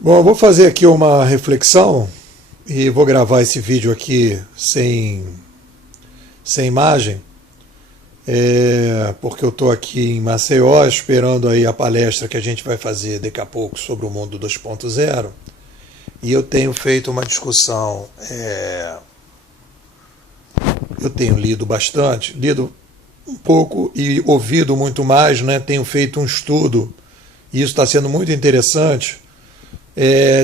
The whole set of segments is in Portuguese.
Bom, eu vou fazer aqui uma reflexão e vou gravar esse vídeo aqui sem imagem, porque eu estou aqui em Maceió esperando aí a palestra que a gente vai fazer daqui a pouco sobre o mundo 2.0, e eu tenho feito uma discussão, eu tenho lido bastante, lido um pouco e ouvido muito mais, né? Tenho feito um estudo, e isso está sendo muito interessante,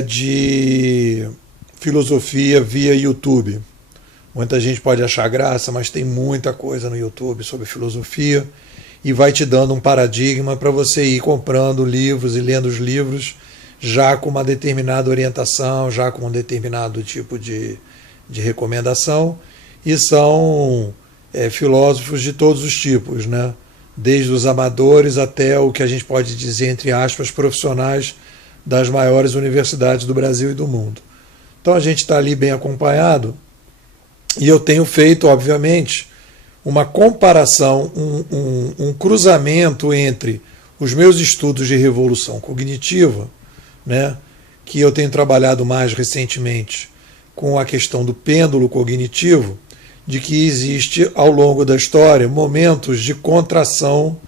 de filosofia via YouTube. Muita gente pode achar graça, mas tem muita coisa no YouTube sobre filosofia e vai te dando um paradigma para você ir comprando livros e lendo os livros já com uma determinada orientação, já com um determinado tipo de recomendação, e são filósofos de todos os tipos, né? Desde os amadores até o que a gente pode dizer, entre aspas, profissionais das maiores universidades do Brasil e do mundo. Então a gente está ali bem acompanhado, e eu tenho feito, obviamente, uma comparação, um cruzamento entre os meus estudos de revolução cognitiva, né, que eu tenho trabalhado mais recentemente com a questão do pêndulo cognitivo, de que existe ao longo da história momentos de contração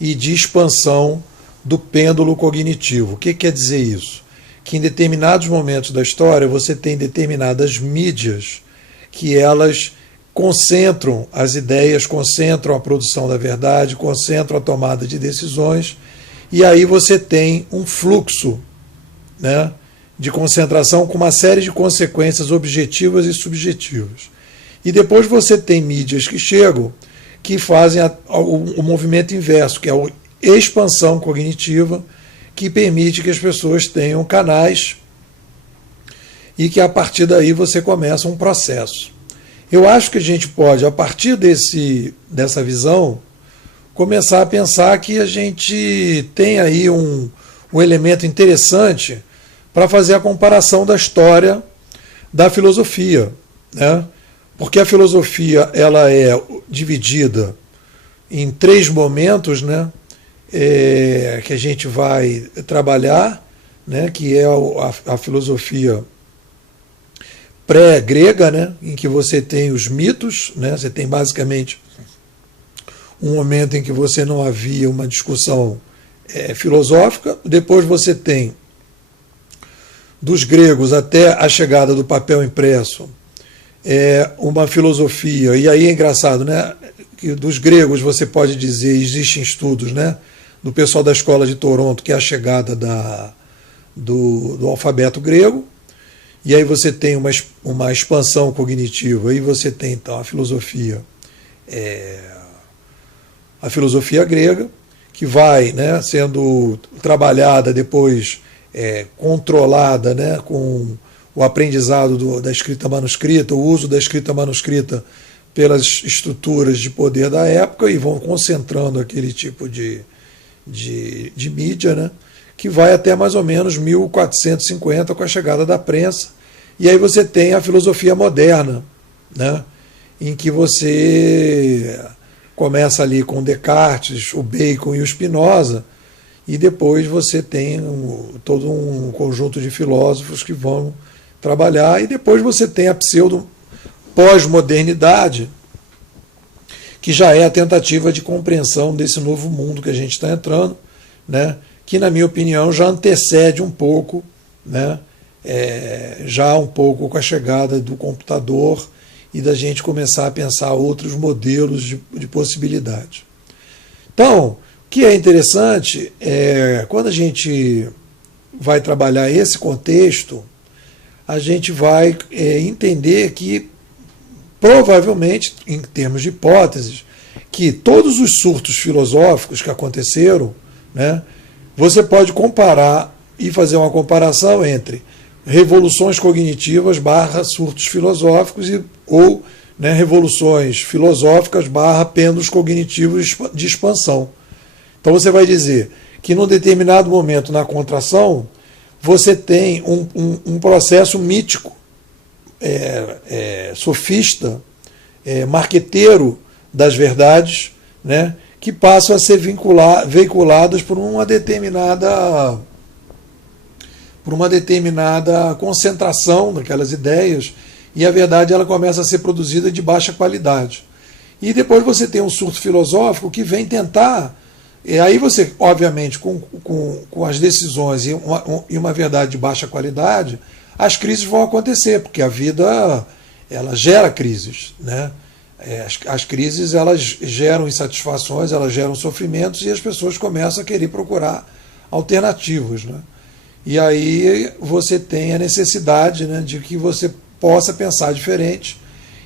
e de expansão do pêndulo cognitivo. O que quer dizer isso? Que em determinados momentos da história você tem determinadas mídias que elas concentram as ideias, concentram a produção da verdade, concentram a tomada de decisões, e aí você tem um fluxo, né, de concentração com uma série de consequências objetivas e subjetivas. E depois você tem mídias que chegam, que fazem o movimento inverso, que é a expansão cognitiva, que permite que as pessoas tenham canais e que a partir daí você começa um processo. Eu acho que a gente pode, a partir dessa visão, começar a pensar que a gente tem aí um elemento interessante para fazer a comparação da história da filosofia, né? Porque a filosofia ela é dividida em 3 momentos, né? Que a gente vai trabalhar, né? Que é a filosofia pré-grega, né? Em que você tem os mitos, né? Você tem basicamente um momento em que você não havia uma discussão filosófica. Depois você tem dos gregos até a chegada do papel impresso, uma filosofia, e aí é engraçado, né, que dos gregos você pode dizer, existem estudos, né, do pessoal da escola de Toronto, que é a chegada do alfabeto grego, e aí você tem uma expansão cognitiva, aí você tem então a filosofia grega, que vai, né, sendo trabalhada depois, controlada, né, com o aprendizado da escrita manuscrita, o uso da escrita manuscrita pelas estruturas de poder da época, e vão concentrando aquele tipo de mídia, né, que vai até mais ou menos 1450 com a chegada da prensa. E aí você tem a filosofia moderna, né, em que você começa ali com Descartes, o Bacon e o Spinoza, e depois você tem todo um conjunto de filósofos que vão trabalhar, e depois você tem a pseudo-pós-modernidade, que já é a tentativa de compreensão desse novo mundo que a gente está entrando, né, que, na minha opinião, já antecede um pouco, né, já um pouco com a chegada do computador e da gente começar a pensar outros modelos de possibilidade. Então, o que é interessante quando a gente vai trabalhar esse contexto, a gente vai entender que, provavelmente, em termos de hipóteses, que todos os surtos filosóficos que aconteceram, né, você pode comparar e fazer uma comparação entre revoluções cognitivas / surtos filosóficos ou, né, revoluções filosóficas / pêndulos cognitivos de expansão. Então você vai dizer que num determinado momento na contração você tem um processo mítico, sofista, marqueteiro das verdades, né, que passam a ser veiculadas por uma determinada por uma determinada concentração daquelas ideias, e a verdade ela começa a ser produzida de baixa qualidade. E depois você tem um surto filosófico que vem tentar, e aí você, obviamente, com as decisões e uma verdade de baixa qualidade, as crises vão acontecer, porque a vida ela gera crises, né? As crises elas geram insatisfações, elas geram sofrimentos, e as pessoas começam a querer procurar alternativas, né? E aí você tem a necessidade, né, de que você possa pensar diferente,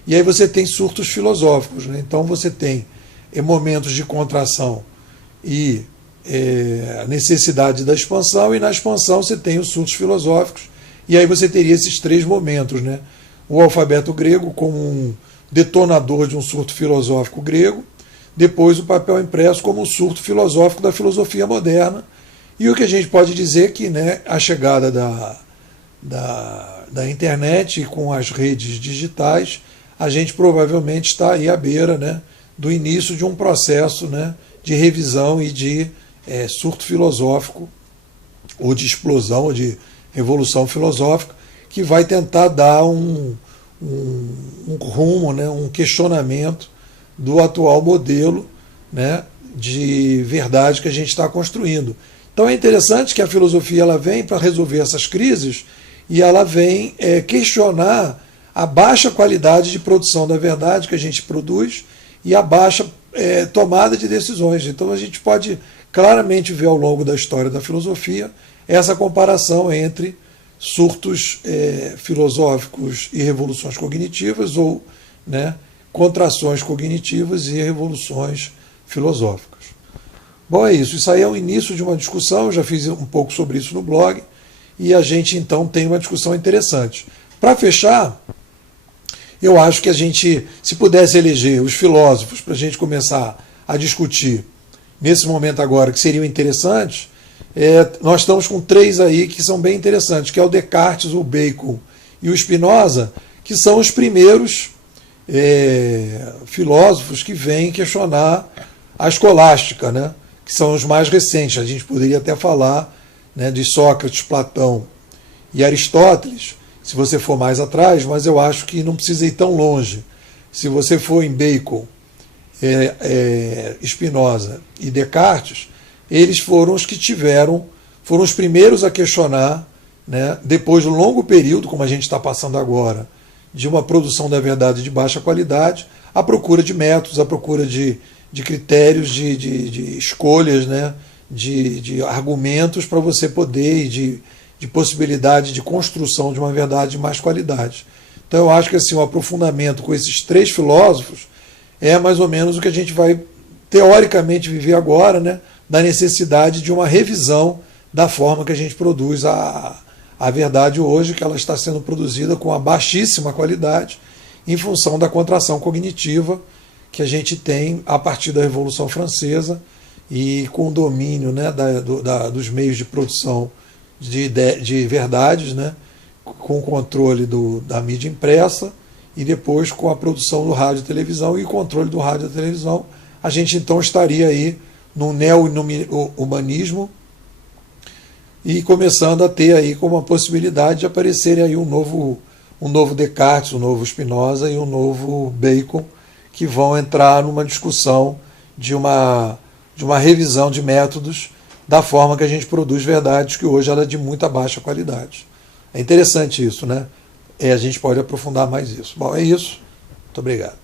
e aí você tem surtos filosóficos, né? Então você tem momentos de contração e a necessidade da expansão, e na expansão você tem os surtos filosóficos, e aí você teria esses três momentos, né? O alfabeto grego como um detonador de um surto filosófico grego, depois o papel impresso como um surto filosófico da filosofia moderna, e o que a gente pode dizer que, né, a chegada da internet com as redes digitais, a gente provavelmente está aí à beira, né, do início de um processo, né, de revisão e de surto filosófico, ou de explosão, ou de revolução filosófica, que vai tentar dar um rumo, né, um questionamento do atual modelo, né, de verdade que a gente está construindo. Então é interessante que a filosofia ela vem para resolver essas crises, e ela vem questionar a baixa qualidade de produção da verdade que a gente produz e a baixa tomada de decisões. Então a gente pode claramente ver ao longo da história da filosofia essa comparação entre surtos filosóficos e revoluções cognitivas, ou, né, contrações cognitivas e revoluções filosóficas. Bom, é isso. Isso aí é o início de uma discussão, eu já fiz um pouco sobre isso no blog, e a gente então tem uma discussão interessante. Para fechar, eu acho que a gente, se pudesse eleger os filósofos para a gente começar a discutir nesse momento agora, que seriam interessantes, nós estamos com três aí que são bem interessantes, que é o Descartes, o Bacon e o Spinoza, que são os primeiros filósofos que vêm questionar a escolástica, né? Que são os mais recentes. A gente poderia até falar, né, de Sócrates, Platão e Aristóteles, se você for mais atrás, mas eu acho que não precisa ir tão longe. Se você for em Bacon, Spinoza e Descartes, eles foram os que foram os primeiros a questionar, né, depois do longo período, como a gente está passando agora, de uma produção da verdade de baixa qualidade, a procura de métodos, a procura de critérios, de escolhas, né, de argumentos para você poder, e de possibilidade de construção de uma verdade de mais qualidade. Então eu acho que assim, o aprofundamento com esses três filósofos é mais ou menos o que a gente vai teoricamente viver agora, né, da necessidade de uma revisão da forma que a gente produz a verdade hoje, que ela está sendo produzida com a baixíssima qualidade em função da contração cognitiva que a gente tem a partir da Revolução Francesa, e com o domínio, né, dos meios de produção de verdades, né, com o controle da mídia impressa, e depois com a produção do rádio e televisão e o controle do rádio e televisão, a gente então estaria aí no neo-humanismo, e começando a ter aí como uma possibilidade de aparecer aí um novo Descartes, um novo Spinoza e um novo Bacon, que vão entrar numa discussão de uma revisão de métodos da forma que a gente produz verdades, que hoje ela é de muita baixa qualidade. É interessante isso, né? A gente pode aprofundar mais isso. Bom, é isso. Muito obrigado.